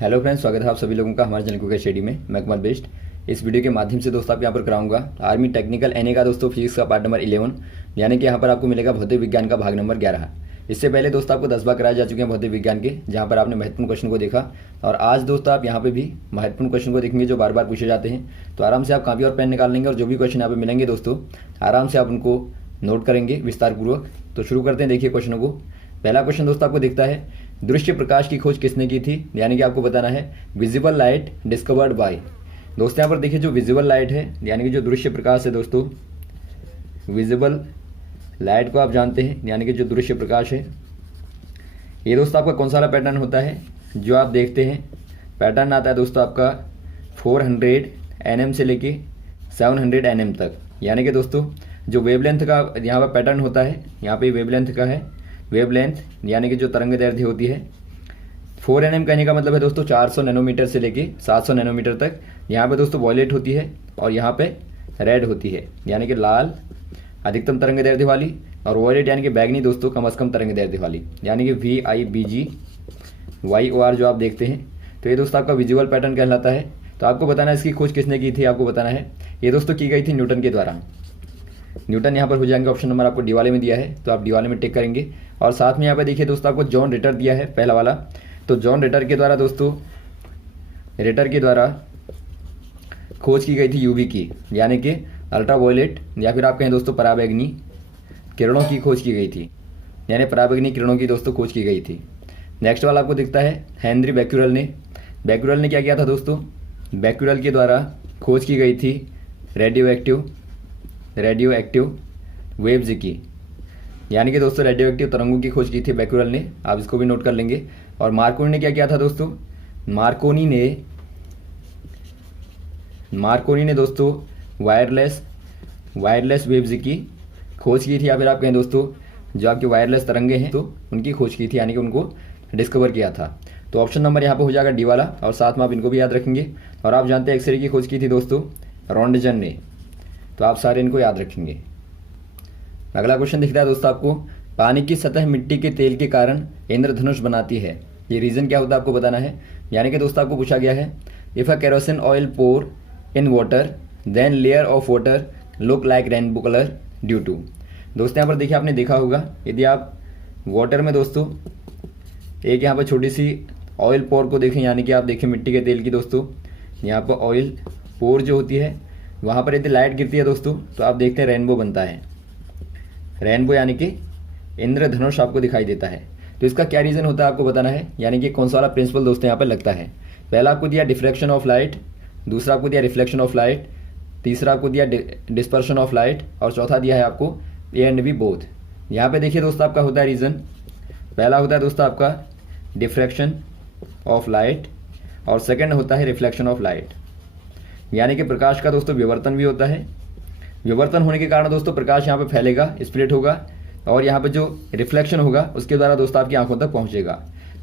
Hello friends, स्वागत है आप सभी लोगों का हमारे चैनल कुकर स्टडी में। मैं कमल बेस्ट। इस वीडियो के माध्यम से दोस्तों आप यहाँ पर कराऊंगा आर्मी टेक्निकल एनए का दोस्तों फिजिक्स का पार्ट नंबर 11, यानी कि यहाँ पर आपको मिलेगा भौतिक विज्ञान का भाग नंबर 11। इससे पहले दोस्तों आपको 10 भाग कराए जा चुके हैं भौतिक विज्ञान के, जहाँ पर आपने महत्वपूर्ण क्वेश्चन को देखा। और आज दोस्तों आप यहाँ पे भी महत्वपूर्ण क्वेश्चन को देखेंगे जो बार बार पूछे जाते हैं। तो आराम से आप कॉपी और पेन निकाल लेंगे और जो भी क्वेश्चन यहाँ पे मिलेंगे दोस्तों आराम से आप उनको नोट करेंगे विस्तारपूर्वक। तो शुरू करते हैं, देखिए क्वेश्चनों को। पहला क्वेश्चन दोस्तों आपको दिखता है, दृश्य प्रकाश की खोज किसने की थी, यानी कि आपको बताना है विजिबल लाइट डिस्कवर्ड बाय। दोस्तों यहाँ पर देखिए जो विजिबल लाइट है यानी कि जो दृश्य प्रकाश है दोस्तों, विजिबल लाइट को आप जानते हैं यानी कि जो दृश्य प्रकाश है, ये दोस्तों आपका कौन सा वाला पैटर्न होता है जो आप देखते हैं। पैटर्न आता है दोस्तों आपका 400 nm से लेके 700 nm तक, यानी कि दोस्तों जो वेवलेंथ का यहाँ पर पैटर्न होता है, यहाँ पे वेवलेंथ का है। वेवलेंथ यानी कि जो तरंग दैर्ध्य होती है, 4 nm कहने का मतलब है दोस्तों 400 नैनोमीटर से लेके 700 नैनोमीटर तक। यहाँ पे दोस्तों वॉयलेट होती है और यहाँ पे रेड होती है, यानी कि लाल अधिकतम तरंग दैर्ध्य वाली, और वॉयलेट यानी कि बैगनी दोस्तों कम से कम तरंग दैर्ध्य वाली, यानी कि VIBGYOR जो आप देखते हैं। तो ये दोस्तों आपका विजुअल पैटर्न कहलाता है। तो आपको बताना है इसकी खोज किसने की थी, आपको बताना है ये दोस्तों की गई थी न्यूटन के द्वारा। न्यूटन यहाँ पर हो जाएंगे, ऑप्शन नंबर आपको डी वाले में दिया है तो आप डी वाले में टिक करेंगे। और साथ में यहाँ पर देखिए दोस्तों आपको जॉन रिटर दिया है पहला वाला। तो जॉन रिटर के द्वारा दोस्तों खोज की गई थी यूवी की, यानी कि अल्ट्रावायलेट या फिर आप कहें दोस्तों पराबैंगनी किरणों की खोज की गई थी, यानी पराबैंगनी किरणों की दोस्तों खोज की गई थी। नेक्स्ट वाला आपको दिखता है हेनरी बैक्यूरेल ने। बैक्यूरेल ने क्या किया था दोस्तों, बैक्यूरेल के द्वारा खोज की गई थी रेडियो एक्टिव वेव्स की, यानी कि दोस्तों रेडियो एक्टिव तरंगों की खोज की थी बैक्यूरेल ने। आप इसको भी नोट कर लेंगे। और मार्कोनी ने क्या किया था दोस्तों, मार्कोनी ने दोस्तों वायरलेस वेव्स की खोज की थी, या फिर आप कहें दोस्तों जो आपकी वायरलेस तरंगे हैं तो उनकी खोज की थी, यानी कि उनको डिस्कवर किया था। तो ऑप्शन नंबर यहाँ पर हो जाएगा डी वाला, और साथ में आप इनको भी याद रखेंगे। और आप जानते हैं एक्सरे की खोज की थी दोस्तों रॉन्टजन ने, तो आप सारे इनको याद रखेंगे। अगला क्वेश्चन दिखता है दोस्तों आपको, पानी की सतह मिट्टी के तेल के कारण इंद्रधनुष बनाती है, ये रीजन क्या होता है आपको बताना है। यानी कि दोस्तों आपको पूछा गया है, if a kerosene oil pour in water then layer of water look like rainbow colour due to. दोस्तों यहाँ पर देखिए आपने देखा होगा, यदि आप वाटर में दोस्तों एक यहाँ पर छोटी सी ऑयल पोर को देखें, यानी कि आप देखें मिट्टी के तेल की दोस्तों, यहाँ पर ऑयल पोर जो होती है वहाँ पर यदि लाइट गिरती है दोस्तों तो आप देखते हैं रेनबो बनता है। रेनबो यानी कि इंद्रधनुष आपको दिखाई देता है। तो इसका क्या रीज़न होता है आपको बताना है, यानी कि कौन सा वाला प्रिंसिपल दोस्तों यहाँ पर लगता है। पहला आपको दिया डिफ्रैक्शन ऑफ लाइट, दूसरा आपको दिया रिफ्लेक्शन ऑफ लाइट, तीसरा आपको दिया डिस्पर्शन ऑफ लाइट, और चौथा दिया है आपको ए एंड बी बोथ। यहाँ पे देखिए दोस्तों आपका होता है रीज़न, पहला होता है दोस्तों आपका डिफ्रैक्शन ऑफ लाइट और सेकेंड होता है रिफ्लेक्शन ऑफ लाइट, यानी कि प्रकाश का दोस्तों विवर्तन भी होता है। विवर्तन होने के कारण दोस्तों प्रकाश यहाँ पे फैलेगा, स्प्लिट होगा, और यहाँ पे जो रिफ्लेक्शन होगा उसके द्वारा दोस्तों आपकी आंखों तक पहुँचेगा।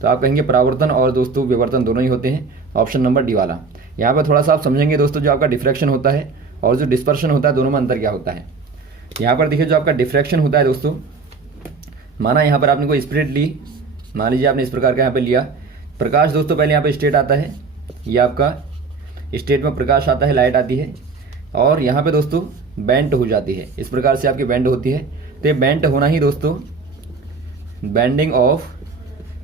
तो आप कहेंगे परावर्तन और दोस्तों विवर्तन दोनों ही होते हैं, ऑप्शन नंबर डी वाला। यहाँ पर थोड़ा सा आप समझेंगे दोस्तों, जो आपका डिफ्रैक्शन होता है और जो डिस्पर्शन होता है दोनों में अंतर क्या होता है। यहाँ पर देखिए जो आपका डिफ्रैक्शन होता है दोस्तों, माना यहाँ पर आपने कोई स्प्लिट ली, मान लीजिए आपने इस प्रकार का यहाँ पर लिया प्रकाश दोस्तों, पहले यहाँ पर स्टेट आता है, ये आपका स्टेट में प्रकाश आता है, लाइट आती है, और यहाँ पे दोस्तों बेंट हो जाती है, इस प्रकार से आपकी बेंड होती है। तो ये बेंट होना ही दोस्तों बेंडिंग ऑफ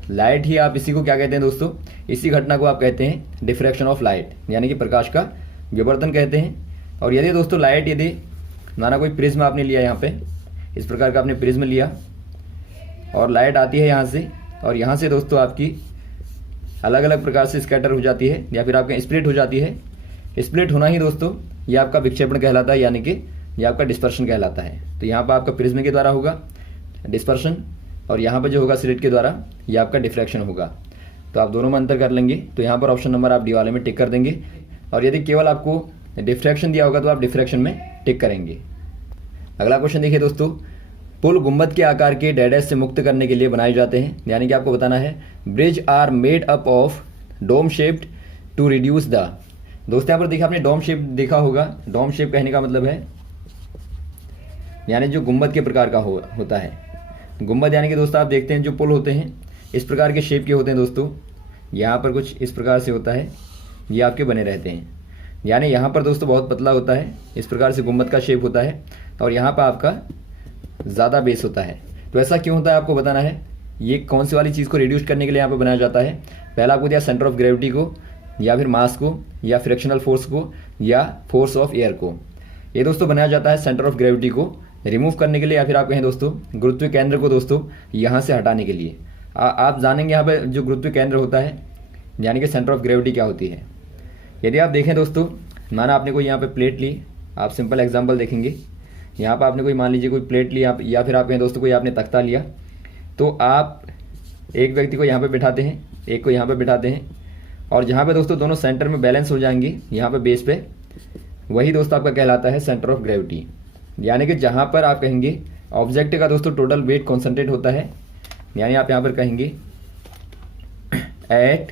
लाइट ही आप इसी को क्या कहते हैं दोस्तों, इसी घटना को आप कहते हैं डिफ्रैक्शन ऑफ लाइट, यानी कि प्रकाश का विवर्तन कहते हैं। और यदि दोस्तों लाइट, यदि माना कोई प्रिज्म आपने लिया, यहाँ पे इस प्रकार का आपने प्रिज्म लिया और लाइट आती है यहाँ से, और यहाँ से दोस्तों आपकी अलग अलग प्रकार से स्कैटर हो जाती है या फिर आपके स्प्लिट हो जाती है। स्प्लिट होना ही दोस्तों ये आपका विक्षेपण कहलाता है, यानी कि ये आपका डिस्पर्शन कहलाता है। तो यहाँ पर आपका प्रिज्म के द्वारा होगा डिस्पर्शन, और यहाँ पर जो होगा स्लिट के द्वारा ये आपका डिफ्रैक्शन होगा। तो आप दोनों में अंतर कर लेंगे। तो यहाँ पर ऑप्शन नंबर आप डी वाले में टिक कर देंगे, और यदि केवल आपको डिफ्रैक्शन दिया होगा तो आप डिफ्रैक्शन में टिक करेंगे। अगला क्वेश्चन देखिए दोस्तों, पुल गुंबद के आकार के डैडेज से मुक्त करने के लिए बनाए जाते हैं, यानी कि आपको बताना है bridge are made up of dome shaped to reduce the. दोस्तों यहाँ पर देखिए आपने डोम शेप देखा होगा, डोम शेप कहने का मतलब है यानी जो गुंबद के प्रकार का होता है। गुंबद यानी कि दोस्तों आप देखते हैं जो पुल होते हैं इस प्रकार के शेप के होते हैं दोस्तों, यहाँ पर कुछ इस प्रकार से होता है, ये आपके बने रहते हैं। यानी यहाँ पर दोस्तों बहुत पतला होता है, इस प्रकार से गुम्बद का शेप होता है, और यहाँ पर आपका ज़्यादा बेस होता है। तो ऐसा क्यों होता है आपको बताना है। ये कौन सी वाली चीज़ को रिड्यूस करने के लिए यहाँ पर बनाया जाता है। पहला आपको दिया सेंटर ऑफ ग्रेविटी को, या फिर मास को, या फ्रिक्शनल फोर्स को, या फोर्स ऑफ एयर को। ये दोस्तों बनाया जाता है सेंटर ऑफ ग्रेविटी को रिमूव करने के लिए, या फिर आप कहें दोस्तों गुरुत्व केंद्र को दोस्तों यहाँ से हटाने के लिए। आप जानेंगे यहाँ पर जो गुरुत्व केंद्र होता है यानी कि सेंटर ऑफ ग्रेविटी क्या होती है। यदि आप देखें दोस्तों, माना आपने कोई यहाँ पे प्लेट ली, आप सिंपल एग्जांपल देखेंगे। यहाँ पर आपने कोई मान लीजिए कोई प्लेट ली, या फिर आप कहें दोस्तों कोई आपने तख्ता लिया, तो आप एक व्यक्ति को यहाँ पे बिठाते हैं, एक को यहाँ पे बिठाते हैं, और जहाँ पे दोस्तों दोनों सेंटर में बैलेंस हो जाएंगे यहाँ पे बेस पे, वही दोस्तों आपका कहलाता है सेंटर ऑफ ग्रेविटी। यानी कि जहाँ पर आप कहेंगे ऑब्जेक्ट का दोस्तों टोटल वेट कॉन्सेंट्रेट होता है, यानी आप यहाँ पर कहेंगे एट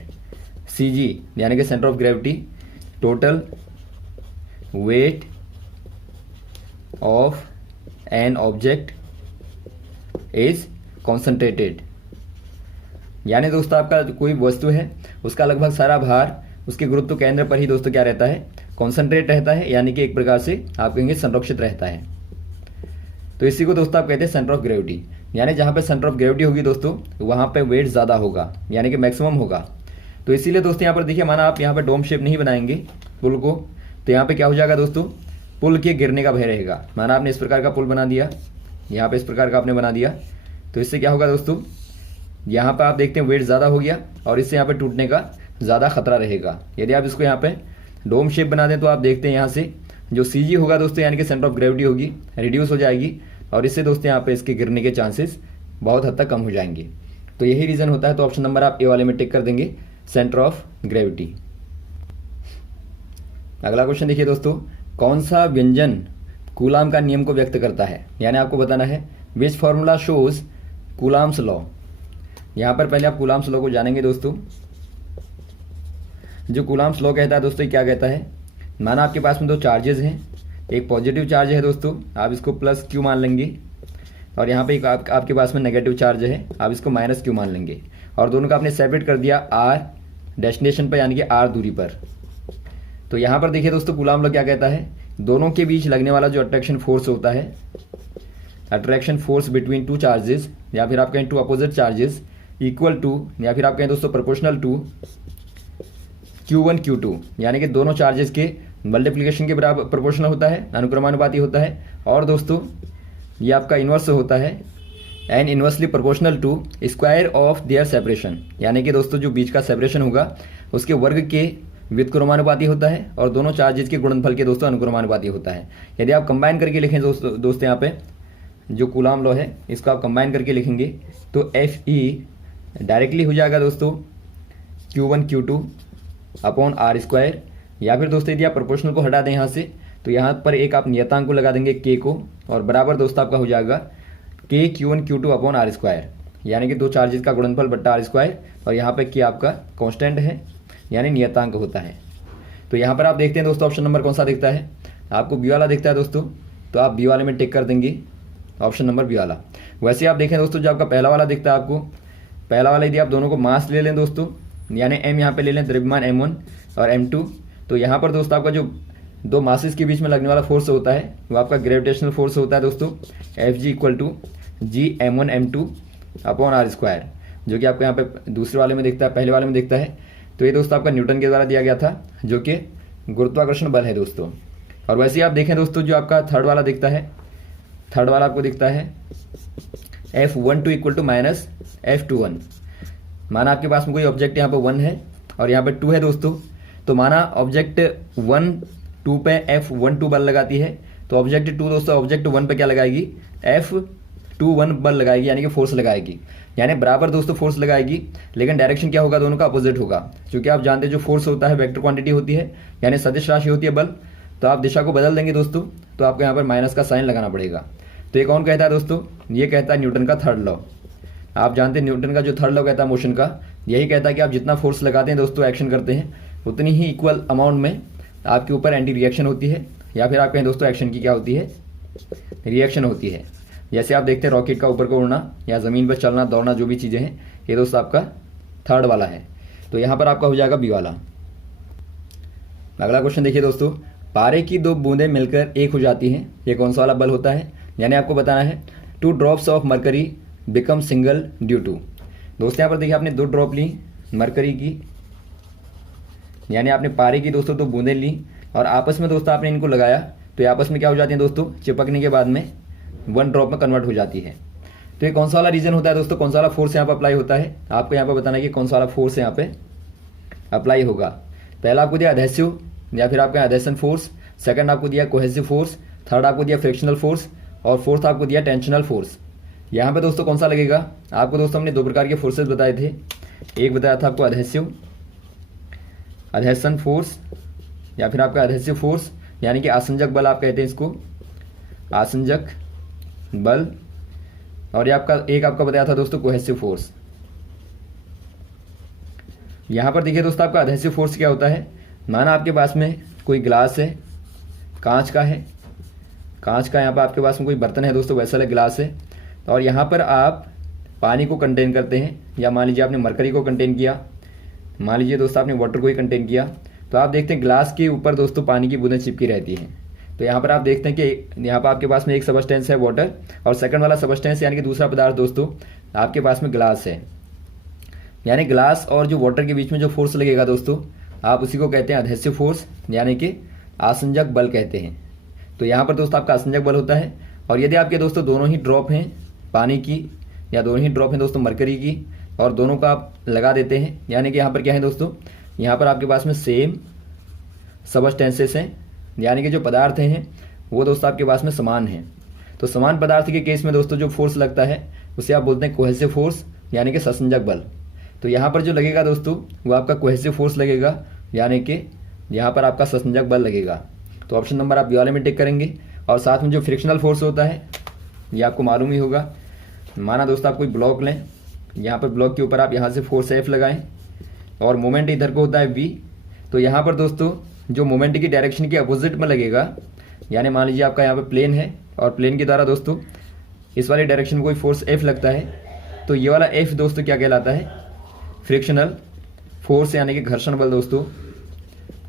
CG यानी कि centre of gravity total weight of an object is concentrated. यानी दोस्तों आपका कोई वस्तु है, उसका लगभग सारा भार उसके गुरुत्व केंद्र पर ही दोस्तों क्या रहता है, कॉन्सेंट्रेट रहता है, यानी कि एक प्रकार से आप कहेंगे संरक्षित रहता है। तो इसी को दोस्तों आप कहते हैं सेंटर ऑफ ग्रेविटी। यानी जहाँ पे सेंटर ऑफ ग्रेविटी होगी दोस्तों, वहाँ पे वेट ज़्यादा होगा, यानी कि मैक्सिमम होगा। तो इसीलिए दोस्तों यहाँ पर देखिए, माना आप यहाँ पर डोम शेप नहीं बनाएंगे पुल को, तो यहाँ पे क्या हो जाएगा दोस्तों, पुल के गिरने का भय रहेगा। माना आपने इस प्रकार का पुल बना दिया, यहाँ पे इस प्रकार का आपने बना दिया, तो इससे क्या होगा दोस्तों, यहाँ पर आप देखते हैं वेट ज़्यादा हो गया, और इससे यहाँ पे टूटने का ज़्यादा खतरा रहेगा। यदि आप इसको यहाँ पे डोम शेप बना दें, तो आप देखते हैं यहाँ से जो CG होगा दोस्तों, यानी कि सेंटर ऑफ ग्रेविटी होगी, रिड्यूस हो जाएगी, और इससे दोस्तों यहाँ पे इसके गिरने के चांसेस बहुत हद तक कम हो जाएंगे। तो यही रीज़न होता है। तो ऑप्शन नंबर आप ए वाले में टिक कर देंगे, सेंटर ऑफ ग्रेविटी। अगला क्वेश्चन देखिए दोस्तों, कौन सा व्यंजन कूलाम का नियम को व्यक्त करता है। यानी आपको बताना है which formula shows coulombs law. यहाँ पर पहले आप कूलाम्स लॉ को जानेंगे दोस्तों। जो कूलाम्स लॉ कहता है दोस्तों, क्या कहता है, माना आपके पास में दो चार्जेस हैं, एक पॉजिटिव चार्ज है दोस्तों, आप इसको प्लस Q मान लेंगे, और यहाँ पे एक आपके पास में नेगेटिव चार्ज है, आप इसको माइनस Q मान लेंगे, और दोनों का आपने सेपरेट कर दिया R डेस्टिनेशन पर, यानी कि R दूरी पर। तो यहाँ पर देखिए दोस्तों, कूलाम लॉ क्या कहता है, दोनों के बीच लगने वाला जो अट्रैक्शन फोर्स होता है, attraction force between two charges, या फिर आप कहें two opposite charges, equal to, या फिर आप कहें दोस्तों प्रोपोर्शनल टू Q1 Q2, यानी कि दोनों चार्जेस के मल्टीप्लिकेशन के बराबर प्रोपोर्शनल होता है, अनुक्रमानुपाती होता है। और दोस्तों ये आपका इन्वर्स होता है, and inversely proportional to square of their separation, यानी कि दोस्तों जो बीच का सेपरेशन होगा उसके वर्ग के व्युत्क्रमानुपाती होता है, और दोनों चार्जेस के गुणनफल के दोस्तों अनुक्रमानुपाती होता है। यदि आप कंबाइन करके लिखें दोस्तों यहाँ पे जो कूलाम लॉ है, इसको आप कंबाइन करके लिखेंगे तो FE डायरेक्टली हो जाएगा दोस्तों Q1 Q2 अपॉन R²। या फिर दोस्तों यदि आप प्रोपोर्शनल को हटा दें यहाँ से, तो यहाँ पर एक आप नियतांक को लगा देंगे K को, और बराबर दोस्तों आपका हो जाएगा K Q1 Q2 upon R², यानी कि दो चार्जेस का गुणनफल बट्टा R², और यहाँ पे K आपका कांस्टेंट है, यानी नियतांक होता है। तो यहाँ पर आप देखते हैं दोस्तों ऑप्शन नंबर कौन सा दिखता है, आपको B वाला दिखता है दोस्तों, तो आप B वाले में टिक कर देंगे, ऑप्शन नंबर B वाला। वैसे आप देखें दोस्तों, जो आपका पहला वाला दिखता है, आपको पहला वाला यदि आप दोनों को मास ले लें दोस्तों, यानी M यहाँ पे ले लें, द्रव्यमान M1 और M2, तो यहाँ पर दोस्तों आपका जो दो मासेस के बीच में लगने वाला फोर्स होता है वो आपका ग्रेविटेशनल फोर्स होता है दोस्तों, Fg equal to G M1 M2 upon R², जो कि आपको यहाँ पे दूसरे वाले में दिखता है, पहले वाले में दिखता है। तो ये दोस्तों आपका न्यूटन के द्वारा दिया गया था, जो कि गुरुत्वाकर्षण बल है दोस्तों। और वैसे ही आप देखें दोस्तों, जो आपका थर्ड वाला दिखता है, थर्ड वाला आपको दिखता है F12 equal to minus F21। माना आपके पास में कोई ऑब्जेक्ट यहाँ पे 1 है और यहाँ पे 2 है दोस्तों, तो माना ऑब्जेक्ट 1 2 पे F12 बल लगाती है, तो ऑब्जेक्ट 2 दोस्तों ऑब्जेक्ट 1 पे क्या लगाएगी, F21 बल लगाएगी, यानी कि फोर्स लगाएगी, यानी बराबर दोस्तों फोर्स लगाएगी, लेकिन डायरेक्शन क्या होगा, दोनों का अपोजिट होगा। क्योंकि आप जानते हैं जो फोर्स होता है वेक्टर क्वांटिटी होती है, यानी सदिश राशि होती है बल, तो आप दिशा को बदल देंगे दोस्तों, तो आपको यहाँ पर माइनस का साइन लगाना पड़ेगा। तो ये कौन कहता है दोस्तों, ये कहता है न्यूटन का थर्ड लॉ। आप जानते हैं न्यूटन का जो थर्ड लॉ कहता है मोशन का, यही कहता है कि आप जितना फोर्स लगाते हैं दोस्तों, एक्शन करते हैं, उतनी ही इक्वल अमाउंट में आपके ऊपर एंटी रिएक्शन होती है, या फिर आप कहें दोस्तों एक्शन की क्या होती है, रिएक्शन होती है। जैसे आप देखते हैं रॉकेट का ऊपर को उड़ना या ज़मीन पर चलना, दौड़ना, जो भी चीज़ें हैं, ये दोस्तों आपका थर्ड वाला है। तो यहाँ पर आपका हो जाएगा बी वाला। अगला क्वेश्चन देखिए दोस्तों, पारे की 2 बूंदें मिलकर एक हो जाती हैं, ये कौन सा वाला बल होता है? यानी आपको बताना है 2 drops of mercury become single due to. दोस्तों यहाँ पर देखिए आपने 2 ड्रॉप ली मरकरी की, यानी आपने पारे की दोस्तों 2 बूंदें ली और आपस में दोस्तों आपने इनको लगाया, तो ये आपस में क्या हो जाती हैं दोस्तों, चिपकने के बाद में 1 ड्रॉप में कन्वर्ट हो जाती है। तो ये कौन सा वाला रीजन होता है दोस्तों, कौन सा वाला फोर्स यहाँ पर अप्लाई होता है? आपको यहाँ पर बताना है कि कौन सा वाला फोर्स यहाँ पे अप्लाई होगा। पहला आपको दिया अधेसिव या फिर आपका अधेसन फोर्स, सेकंड आपको दिया कोहेसिव फोर्स, थर्ड आपको दिया फ्रिक्शनल फोर्स और फोर्थ आपको दिया टेंशनल फोर्स। यहाँ पे दोस्तों कौन सा लगेगा? आपको दोस्तों हमने 2 प्रकार के फोर्सेस बताए थे। एक बताया था आपको अधेसन फोर्स या फिर आपका अधेसिव फोर्स, यानी कि आसंजक बल आप कहते हैं इसको, आसंजक बल। और ये आपका बताया था दोस्तों कोहेसिव फोर्स। यहाँ पर देखिए दोस्तों आपका अधेसिव फोर्स क्या होता है? माना आपके पास में कोई ग्लास है, कांच का है, कांच का यहाँ पर आपके पास में कोई बर्तन है दोस्तों, वैसा ग्लास है, और यहाँ पर आप पानी को कंटेन करते हैं, या मान लीजिए आपने मरकरी को कंटेन किया, मान लीजिए दोस्तों आपने वाटर को ही कंटेन किया, तो आप देखते हैं ग्लास के ऊपर दोस्तों पानी की बूंदें चिपकी रहती हैं। तो यहाँ पर आप देखते हैं कि यहाँ पर आपके पास में एक सबस्टेंस है वाटर, और सेकंड वाला सबस्टेंस यानी कि दूसरा पदार्थ दोस्तों आपके पास में ग्लास है। यानी ग्लास और जो वाटर के बीच में जो फोर्स लगेगा दोस्तों, आप उसी को कहते हैं अधेसिव फोर्स, यानी कि आसंजक बल कहते हैं। तो यहाँ पर दोस्तों आपका आसंजक बल होता है। और यदि आपके दोस्तों दोनों ही ड्रॉप हैं पानी की, या दोनों ही ड्रॉप हैं दोस्तों मरकरी की, और दोनों का आप लगा देते हैं, यानी कि यहाँ पर क्या है दोस्तों, यहाँ पर आपके पास में सेम सबस्टेंसेस हैं, यानी कि जो पदार्थ हैं वो दोस्तों आपके पास में समान हैं। तो समान पदार्थ के केस में दोस्तों जो फोर्स लगता है उसे आप बोलते हैं कोहेसिव फोर्स, यानी कि ससंजक बल। तो यहाँ पर जो लगेगा दोस्तों वो आपका कोहेसिव फोर्स लगेगा, यानी कि यहाँ पर आपका ससंजक बल लगेगा। तो ऑप्शन नंबर आप बी वाले में टिक करेंगे। और साथ में जो फ्रिक्शनल फोर्स होता है ये आपको मालूम ही होगा। माना दोस्तों आप कोई ब्लॉक लें, यहाँ पर ब्लॉक के ऊपर आप यहाँ से फोर्स एफ लगाएं और मोमेंट इधर को होता है वी, तो यहाँ पर दोस्तों जो मोमेंट की डायरेक्शन के अपोजिट में लगेगा, यानी मान लीजिए आपका यहाँ पर प्लेन है और प्लेन के द्वारा दोस्तों इस वाली डायरेक्शन में कोई फोर्स एफ लगता है, तो ये वाला एफ दोस्तों क्या कहलाता है? फ्रिक्शनल फोर्स, यानी कि घर्षण बल दोस्तों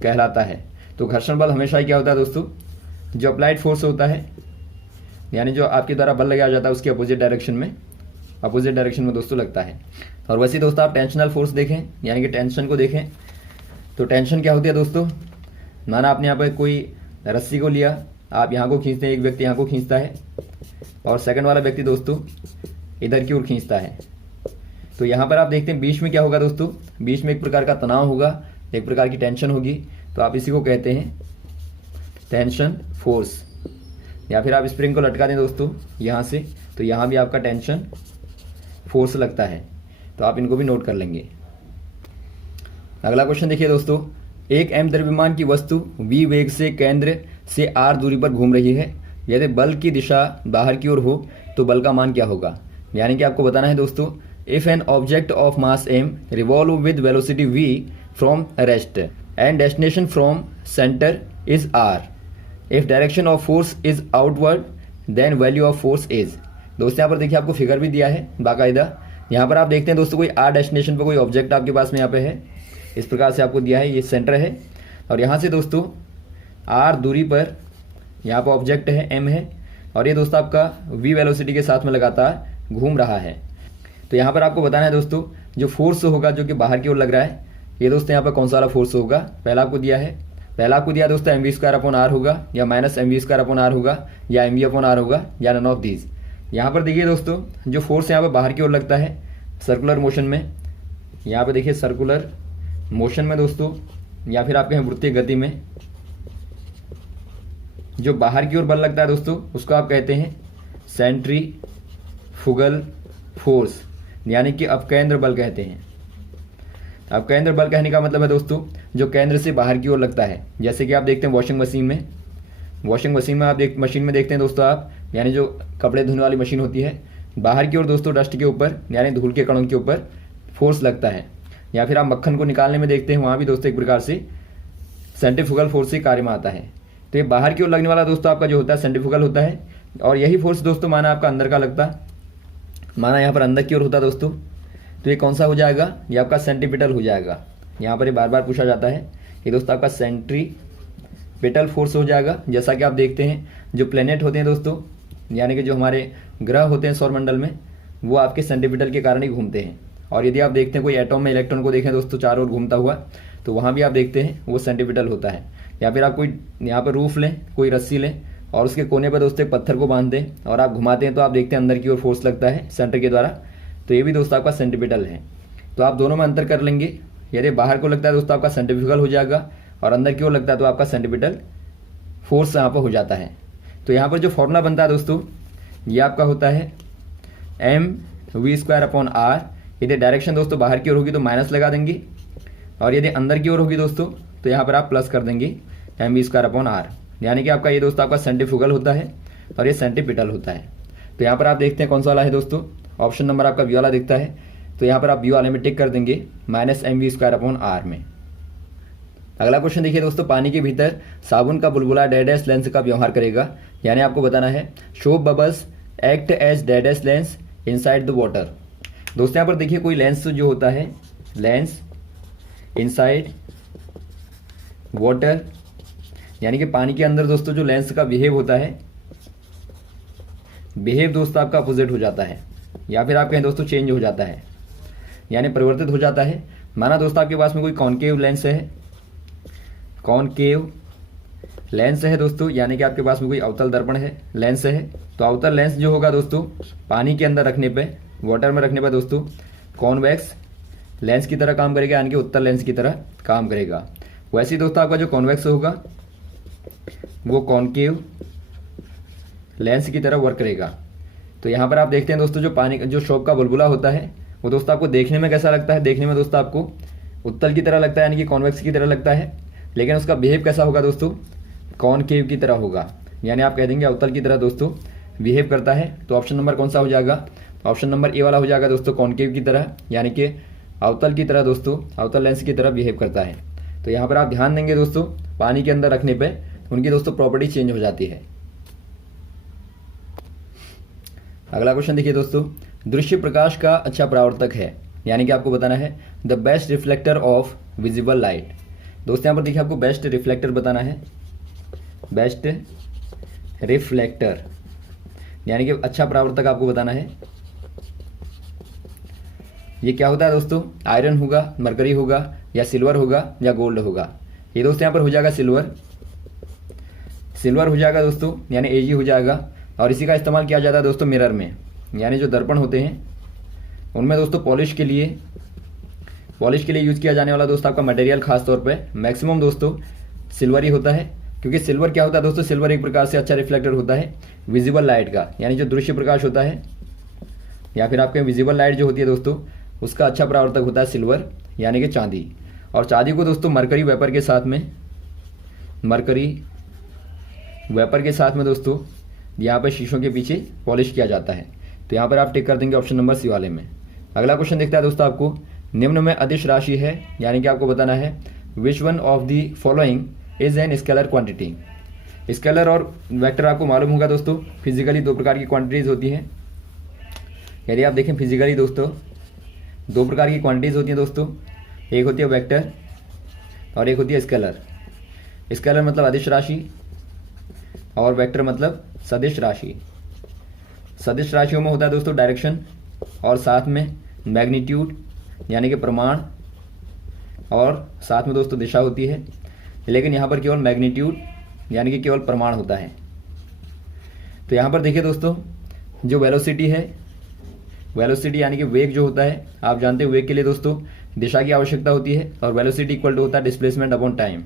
कहलाता है। तो घर्षण बल हमेशा ही क्या होता है दोस्तों, जो अप्लाइड फोर्स होता है, यानी जो आपके द्वारा बल लगाया जाता है उसके अपोजिट डायरेक्शन में दोस्तों लगता है। और वैसे दोस्तों आप टेंशनल फोर्स देखें, यानी कि टेंशन को देखें, तो टेंशन क्या होती है दोस्तों, माना आपने यहाँ पर कोई रस्सी को लिया, आप यहाँ को खींचते हैं, एक व्यक्ति यहाँ को खींचता है और सेकंड वाला व्यक्ति दोस्तों इधर की ओर खींचता है। तो यहाँ पर आप देखते हैं बीच में क्या होगा दोस्तों, बीच में एक प्रकार का तनाव होगा, एक प्रकार की टेंशन होगी, तो आप इसी को कहते हैं टेंशन फोर्स। या फिर आप स्प्रिंग को लटका दें दोस्तों यहाँ से, तो यहाँ भी आपका टेंशन फोर्स लगता है। तो आप इनको भी नोट कर लेंगे। अगला क्वेश्चन देखिए दोस्तों, एक m द्रव्यमान की वस्तु v वेग से केंद्र से r दूरी पर घूम रही है, यदि बल की दिशा बाहर की ओर हो तो बल का मान क्या होगा? यानी कि आपको बताना है दोस्तों, if an object of mass m revolve with velocity v from rest and destination from centre is r, if direction of force is outward then value of force is. दोस्तों यहाँ पर देखिए आपको फिगर भी दिया है बाकायदा। यहाँ पर आप देखते हैं दोस्तों कोई r डेस्टिनेशन पर कोई ऑब्जेक्ट आपके पास में यहाँ पे है, इस प्रकार से आपको दिया है, ये सेंटर है, और यहाँ से दोस्तों r दूरी पर यहाँ पर ऑब्जेक्ट है m है, और ये दोस्तों आपका v वेलोसिटी के साथ में लगातार घूम रहा है। तो यहाँ पर आपको बताना है दोस्तों जो फोर्स होगा जो कि बाहर की ओर लग रहा है, ये दोस्तों यहाँ पर कौन सा वाला फोर्स होगा? पहला आपको दिया दोस्तों mv²/r होगा, या -mv²/r होगा, या mv/r होगा, या नन ऑफ दीज। यहाँ पर देखिए दोस्तों जो फोर्स यहाँ पर बाहर की ओर लगता है सर्कुलर मोशन में, यहाँ पर देखिए सर्कुलर मोशन में दोस्तों, या फिर आपके वृत्तीय गति में जो बाहर की ओर बल लगता है दोस्तों उसको आप कहते हैं सेंट्रीफ्यूगल फोर्स, यानी कि अपकेंद्र बल कहते हैं। अपकेंद्र बल कहने का मतलब है दोस्तों जो केंद्र से बाहर की ओर लगता है। जैसे कि आप देखते हैं वॉशिंग मशीन में आप मशीन में देखते हैं दोस्तों आप, यानी जो कपड़े धोने वाली मशीन होती है, बाहर की ओर दोस्तों डस्ट के ऊपर यानी धूल के कणों के ऊपर फोर्स लगता है। या फिर आप मक्खन को निकालने में देखते हैं, वहाँ भी दोस्तों एक प्रकार से सेंट्रीफ्यूगल फोर्स से कार्य में आता है। तो ये बाहर की ओर लगने वाला दोस्तों आपका जो होता है सेंट्रीफ्यूगल होता है, और यही फोर्स दोस्तों माना आपका अंदर का लगता, माना यहाँ पर अंदर की ओर होता दोस्तों, तो ये कौन सा हो जाएगा? ये आपका सेंटीपिटल हो जाएगा। यहाँ पर ये बार बार पूछा जाता है। ये दोस्तों आपका सेंट्रीपिटल फोर्स हो जाएगा। जैसा कि आप देखते हैं जो प्लेनेट होते हैं दोस्तों, यानी कि जो हमारे ग्रह होते हैं सौरमंडल में, वो आपके सेंट्रीपिटल के कारण ही घूमते हैं। और यदि आप देखते हैं कोई एटॉम में इलेक्ट्रॉन को देखें दोस्तों चारों ओर घूमता हुआ, तो वहाँ भी आप देखते हैं वो सेंट्रीपिटल होता है। या फिर आप कोई यहाँ पर रूफ लें, कोई रस्सी लें और उसके कोने पर दोस्तों एक पत्थर को बांध दें और आप घुमाते हैं तो आप देखते हैं अंदर की ओर फोर्स लगता है सेंटर के द्वारा, तो ये भी दोस्तों आपका सेंट्रीपिटल है। तो आप दोनों में अंतर कर लेंगे। यदि बाहर को लगता है दोस्तों आपका सेंट्रीफ्यूगल हो जाएगा और अंदर की ओर लगता है तो आपका सेंट्रीपिटल फोर्स यहाँ पर हो जाता है। तो यहाँ पर जो फॉर्मूला बनता है दोस्तों, ये आपका होता है mv²/r। यदि डायरेक्शन दोस्तों बाहर की ओर होगी तो माइनस लगा देंगे और यदि अंदर की ओर होगी दोस्तों तो यहाँ पर आप प्लस कर देंगे mv²/r। यानी कि आपका ये दोस्तों आपका सेंट्रीफ्यूगल होता है और ये सेंट्रीपिटल होता है। तो यहाँ पर आप देखते हैं कौन सा वाला है दोस्तों, ऑप्शन नंबर आपका बी वाला दिखता है। तो यहाँ पर आप बी वाले में टिक कर देंगे -mv²/r में। अगला क्वेश्चन देखिए दोस्तों, पानी के भीतर साबुन का बुलबुला डैश लेंस का व्यवहार करेगा। यानी आपको बताना है show bubbles act as dash lens inside the water. दोस्तों यहाँ पर देखिए कोई लेंस जो होता है, लेंस इनसाइड वाटर, यानी कि पानी के अंदर दोस्तों जो लेंस का बिहेव होता है, बिहेव दोस्तों आपका अपोजिट हो जाता है या फिर आप कहें दोस्तों चेंज हो जाता है, यानी परिवर्तित हो जाता है। माना दोस्तों आपके पास में कोई कॉनकेव लेंस है, कॉनकेव लेंस है दोस्तों, यानी कि आपके पास में कोई अवतल दर्पण है, लेंस है। तो अवतल लेंस जो होगा दोस्तों पानी के अंदर रखने पे, वाटर में रखने पर दोस्तों कॉन्वेक्स लेंस की तरह काम करेगा, यानी कि उत्तल लेंस की तरह काम करेगा। वैसे ही दोस्तों आपका जो कॉन्वेक्स होगा वो कॉनकेव लेंस की तरह वर्क करेगा। तो यहाँ पर आप देखते हैं दोस्तों जो पानी जो शॉप का बुलबुला होता है वो दोस्तों आपको देखने में कैसा लगता है, देखने में दोस्तों आपको उत्तल की तरह लगता है, यानी कि कॉन्वेक्स की तरह लगता है, लेकिन उसका बिहेव कैसा होगा दोस्तों, कॉनकेव की तरह होगा। यानी आप कह देंगे अवतल की तरह दोस्तों बिहेव करता है। तो ऑप्शन नंबर कौन सा हो जाएगा, ऑप्शन नंबर ए वाला हो जाएगा दोस्तों, कॉनकेव की तरह, यानी कि अवतल की तरह दोस्तों, अवतल लेंस की तरह बिहेव करता है। तो यहाँ पर आप ध्यान देंगे दोस्तों पानी के अंदर रखने पे उनकी दोस्तों प्रॉपर्टी चेंज हो जाती है। अगला क्वेश्चन देखिए दोस्तों, दृश्य प्रकाश का अच्छा परावर्तक है, यानी कि आपको बताना है the best reflector of visible light. दोस्तों यहाँ पर देखिए आपको बेस्ट रिफ्लेक्टर बताना है, बेस्ट रिफ्लेक्टर यानी कि अच्छा परावर्तक आपको बताना है। ये क्या होता है दोस्तों, आयरन होगा, मरकरी होगा या सिल्वर होगा या गोल्ड होगा। ये दोस्तों यहाँ पर हो जाएगा सिल्वर, सिल्वर हो जाएगा दोस्तों, यानी एजी हो जाएगा। और इसी का इस्तेमाल किया जाता है दोस्तों मिरर में, यानी जो दर्पण होते हैं उनमें दोस्तों पॉलिश के लिए यूज किया जाने वाला दोस्तों आपका मटेरियल खास तौर पे मैक्सिमम दोस्तों सिल्वर ही होता है। क्योंकि सिल्वर क्या होता है दोस्तों, सिल्वर एक प्रकार से अच्छा रिफ्लेक्टर होता है विजिबल लाइट का, यानी जो दृश्य प्रकाश होता है या फिर आपके विजिबल लाइट जो होती है दोस्तों उसका अच्छा परावर्तक होता है सिल्वर, यानी कि चांदी। और चांदी को दोस्तों मरकरी वेपर के साथ में, मरकरी वेपर के साथ में दोस्तों यहाँ पर शीशों के पीछे पॉलिश किया जाता है। तो यहाँ पर आप टिक कर देंगे ऑप्शन नंबर सी वाले में। अगला क्वेश्चन देखता है दोस्तों, आपको निम्न में अदिश राशि है, यानी कि आपको बताना है which one of the following is an scalar quantity. Scalar और वेक्टर आपको मालूम होगा दोस्तों, फिजिकली दो प्रकार की क्वांटिटीज होती हैं। यदि आप देखें फिजिकली दोस्तों दो प्रकार की क्वांटिटीज होती हैं दोस्तों, एक होती है वेक्टर और एक होती है स्केलर। स्केलर मतलब अदिश राशि और वेक्टर मतलब सदिश राशि। सदिश राशियों में होता है दोस्तों डायरेक्शन और साथ में मैग्नीट्यूड यानी कि प्रमाण और साथ में दोस्तों दिशा होती है, लेकिन यहाँ पर केवल मैग्नीट्यूड यानी कि केवल प्रमाण होता है। तो यहाँ पर देखिए दोस्तों जो वेलोसिटी है, वेलोसिटी यानी कि वेग जो होता है, आप जानते हैं वेग के लिए दोस्तों दिशा की आवश्यकता होती है और वेलोसिटी इक्वल टू होता है displacement upon time.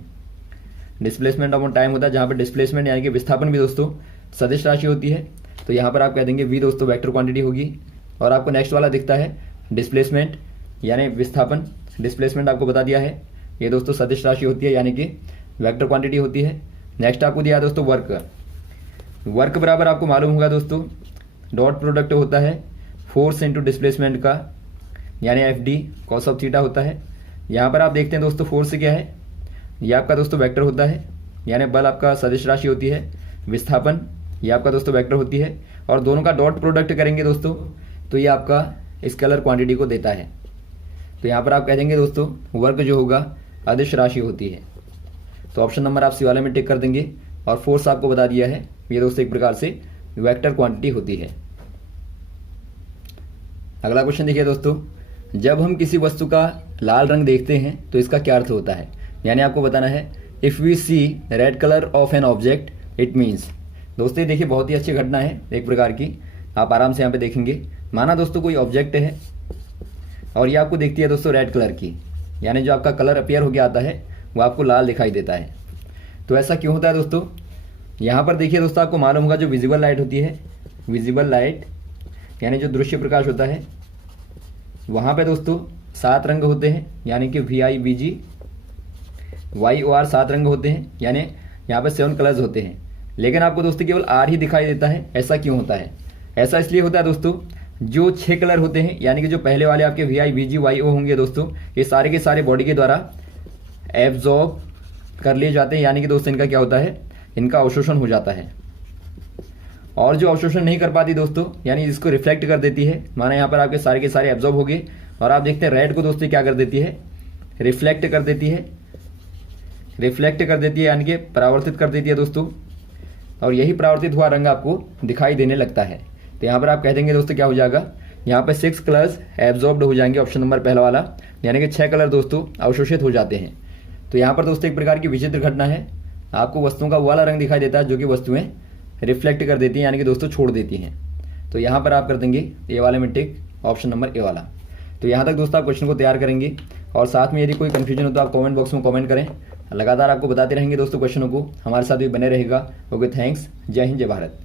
Displacement upon time होता है जहाँ पर डिस्प्लेसमेंट यानी कि विस्थापन भी दोस्तों सदिश राशि होती है। तो यहाँ पर आप कह देंगे वी दोस्तों वेक्टर क्वांटिटी होगी। और आपको नेक्स्ट वाला दिखता है डिस्प्लेसमेंट यानी विस्थापन, डिस्प्लेसमेंट आपको बता दिया है, ये दोस्तों सदिश राशि होती है यानी कि वेक्टर क्वांटिटी होती है। नेक्स्ट आपको दिया दोस्तों वर्क, वर्क बराबर आपको मालूम होगा दोस्तों डॉट प्रोडक्ट होता है फोर्स इंटू डिस्प्लेसमेंट का, यानी FD कॉस ऑफ थीटा होता है। यहाँ पर आप देखते हैं दोस्तों फोर्स क्या है, ये आपका दोस्तों वेक्टर होता है, यानी बल आपका सदिश राशि होती है, विस्थापन ये आपका दोस्तों वेक्टर होती है, और दोनों का डॉट प्रोडक्ट करेंगे दोस्तों तो ये आपका स्केलर क्वांटिटी को देता है। तो यहाँ पर आप कह देंगे दोस्तों वर्ग जो होगा अदिश राशि होती है। तो ऑप्शन नंबर आप सी वाले में टिक कर देंगे। और फोर्स आपको बता दिया है, ये दोस्तों एक प्रकार से वेक्टर क्वांटिटी होती है। अगला क्वेश्चन देखिए दोस्तों, जब हम किसी वस्तु का लाल रंग देखते हैं तो इसका क्या अर्थ होता है। यानी आपको बताना है if we see red colour of an object it means. दोस्तों ये देखिए बहुत ही अच्छी घटना है एक प्रकार की, आप आराम से यहाँ पे देखेंगे। माना दोस्तों कोई ऑब्जेक्ट है और ये आपको दिखती है दोस्तों रेड कलर की, यानी जो आपका कलर अपीयर हो गया आता है वो आपको लाल दिखाई देता है। तो ऐसा क्यों होता है दोस्तों। यहाँ पर देखिए दोस्तों आपको मालूम होगा जो विजिबल लाइट होती है, विजिबल लाइट यानी जो दृश्य प्रकाश होता है, वहाँ पे दोस्तों 7 रंग होते हैं, यानी कि VIBG YOR 7 रंग होते हैं, यानी यहाँ पे 7 कलर्स होते हैं। लेकिन आपको दोस्तों केवल R ही दिखाई देता है। ऐसा क्यों होता है। ऐसा इसलिए होता है दोस्तों, जो 6 कलर होते हैं यानी कि जो पहले वाले आपके VIBG YO होंगे दोस्तों, ये सारे के सारे बॉडी के द्वारा एब्जॉर्ब कर लिए जाते हैं, यानी कि दोस्तों इनका क्या होता है, इनका अवशोषण हो जाता है। और जो अवशोषण नहीं कर पाती दोस्तों, यानी जिसको रिफ्लेक्ट कर देती है, माना यहाँ पर आपके सारे के सारे एब्जॉर्ब हो गए, और आप देखते हैं रेड को दोस्तों क्या कर देती है, रिफ्लेक्ट कर देती है, रिफ्लेक्ट कर देती है यानी कि परावर्तित कर देती है दोस्तों। और यही परावर्तित हुआ रंग आपको दिखाई देने लगता है। तो यहाँ पर आप कह देंगे दोस्तों क्या हो जाएगा, यहाँ पर 6 कलर्स एब्जॉर्ब्ड हो जाएंगे, ऑप्शन नंबर पहला वाला, यानी कि 6 कलर दोस्तों अवशोषित हो जाते हैं। तो यहाँ पर दोस्तों एक प्रकार की विचित्र घटना है, आपको वस्तुओं का वो वाला रंग दिखाई देता है जो कि वस्तुएं रिफ्लेक्ट कर देती हैं, यानी कि दोस्तों छोड़ देती हैं। तो यहाँ पर आप कर देंगे ए वाले में टिक, ऑप्शन नंबर ए वाला। तो यहाँ तक दोस्तों आप क्वेश्चन को तैयार करेंगे, और साथ में यदि कोई कंफ्यूजन हो तो आप कमेंट बॉक्स में कमेंट करें। लगातार आपको बताते रहेंगे दोस्तों क्वेश्चनों को, हमारे साथ भी बने रहेगा। ओके, थैंक्स, जय हिंद, जय भारत।